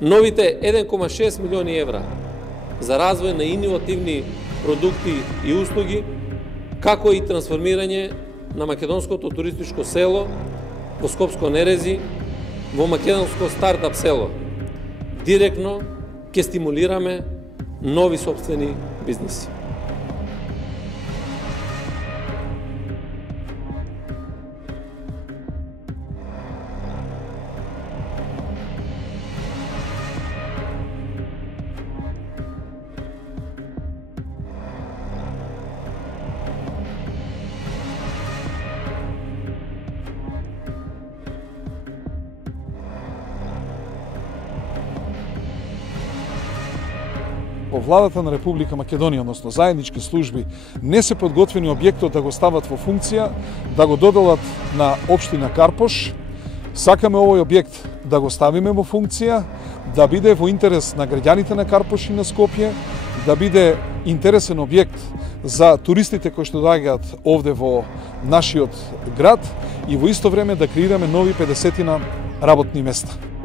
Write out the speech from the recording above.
новите 1,6 милиони евра за развој на иновативни продукти и услуги, како и трансформирање на македонското туристичко село во Скопско Нерези во македонско стартап село. Директно ќе стимулираме нови собствени бизнеси. По владата на Република Македонија, односно заеднички служби, не се подготвени објектот да го стават во функција, да го доделат на општина Карпош. Сакаме овој објект да го ставиме во функција, да биде во интерес на граѓаните на Карпош и на Скопје, да биде интересен објект за туристите кои што доаѓаат овде во нашиот град и во исто време да креираме нови 50 работни места.